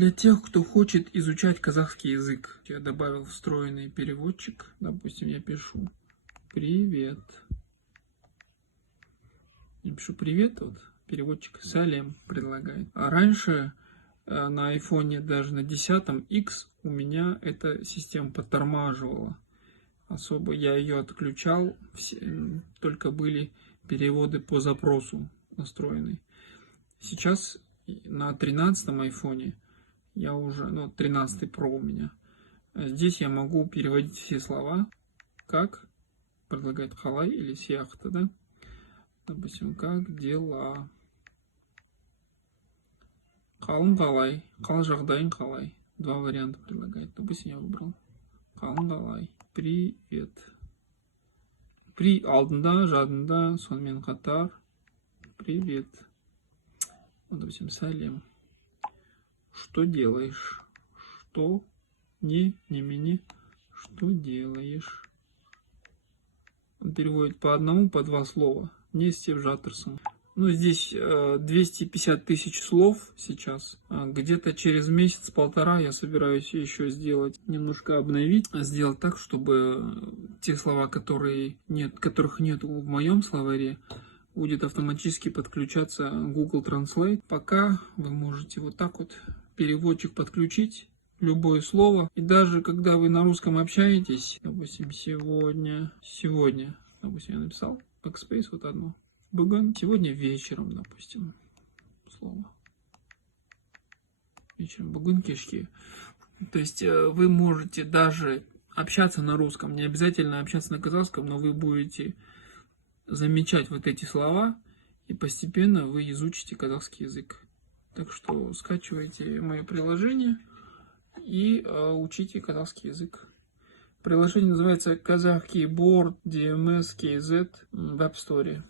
Для тех, кто хочет изучать казахский язык, я добавил встроенный переводчик. Допустим, я пишу «Привет». Я пишу «Привет», вот переводчик «Салем» предлагает. А раньше на айфоне, даже на 10 X, у меня эта система подтормаживала. Особо я ее отключал, только были переводы по запросу настроены. Сейчас на 13-м айфоне я уже, 13 Pro у меня. Здесь я могу переводить все слова, как предлагает халай или сияхта, да? Допустим, как дела? Қалың қалай? Қал жағдайың қалай? Два варианта предлагает. Допустим, я выбрал қалың қалай? Привет. При алдында, жадында, сонымен қатар. Привет. Вот, допустим, салем. Что делаешь? Что? Не мини. Что делаешь? Он переводит по одному, по два слова. Не Стив Жаттерсон. Ну, здесь 250 тысяч слов сейчас. Где-то через месяц-полтора я собираюсь еще сделать, немножко обновить. Сделать так, чтобы те слова, которых нет в моем словаре, будет автоматически подключаться Google Translate. Пока вы можете вот так вот переводчик подключить. Любое слово. И даже когда вы на русском общаетесь, допустим, сегодня, допустим, я написал backspace вот одно. Бүгін, сегодня вечером, допустим, слово. Вечером, бүгін кешке. То есть вы можете даже общаться на русском, не обязательно общаться на казахском, но вы будете замечать вот эти слова, и постепенно вы изучите казахский язык. Так что скачивайте мое приложение и учите казахский язык. Приложение называется Казах Keyboard DMS KZ в App Store.